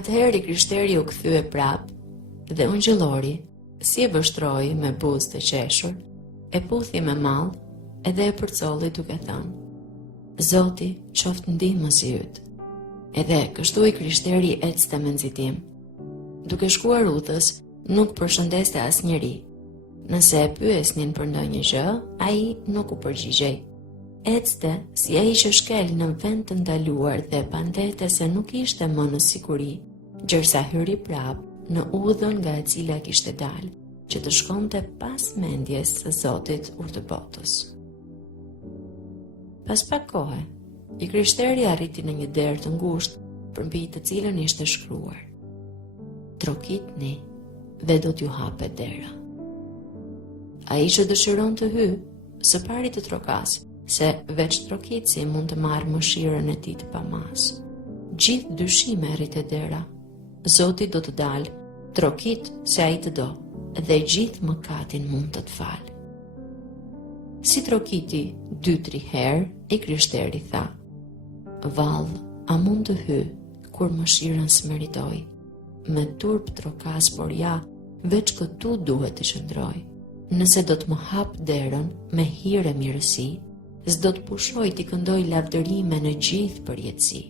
Atëherë i krishteri u kthye prap dhe ungjëllori, si e vështroi me buzë të qeshur, e puthi me mall edhe e përcolli duke thënë: Zoti qoftë ndihmësi yt. Edhe kështu i krishteri ecte me nxitim. Duke shkuar udhës, nuk përshëndeste asnjëri. Nëse e pyesnin për ndonjë gjë, ai nuk u përgjigjej. Ecte si ai që shkel në vend të ndaluar dhe pandete se nuk ishte më në siguri, gjërsa hyri prap në udhën nga e cila kishte dalë, që të shkonte pas mendjes së Zotit urtëbotës. Pas pak kohe, i krishteri arriti në një derë të ngushtë, përmbi të cilën ishte shkruar: Trokitni dhe do t'ju hapet dera. Ai që dëshiron të hyjë, së pari të trokas, se veç trokitsi mund të marrë mëshirën e tij të pamas. Gjithë dyshime rritet dera. Zoti do të dalë, trokit se ai të do, dhe gjithë mëkatin mund të falë. Si trokiti 2-3 herë, i krishteri tha: Vallë, a mund të hyj kur mëshirën s'meritoj? Me turp trokas, por ja, veç këtu duhet të qëndroj. Nëse do të më hap derën me hire mirësi, s'do të pushoj t'i këndoj lavdërime në gjithë përjetësi.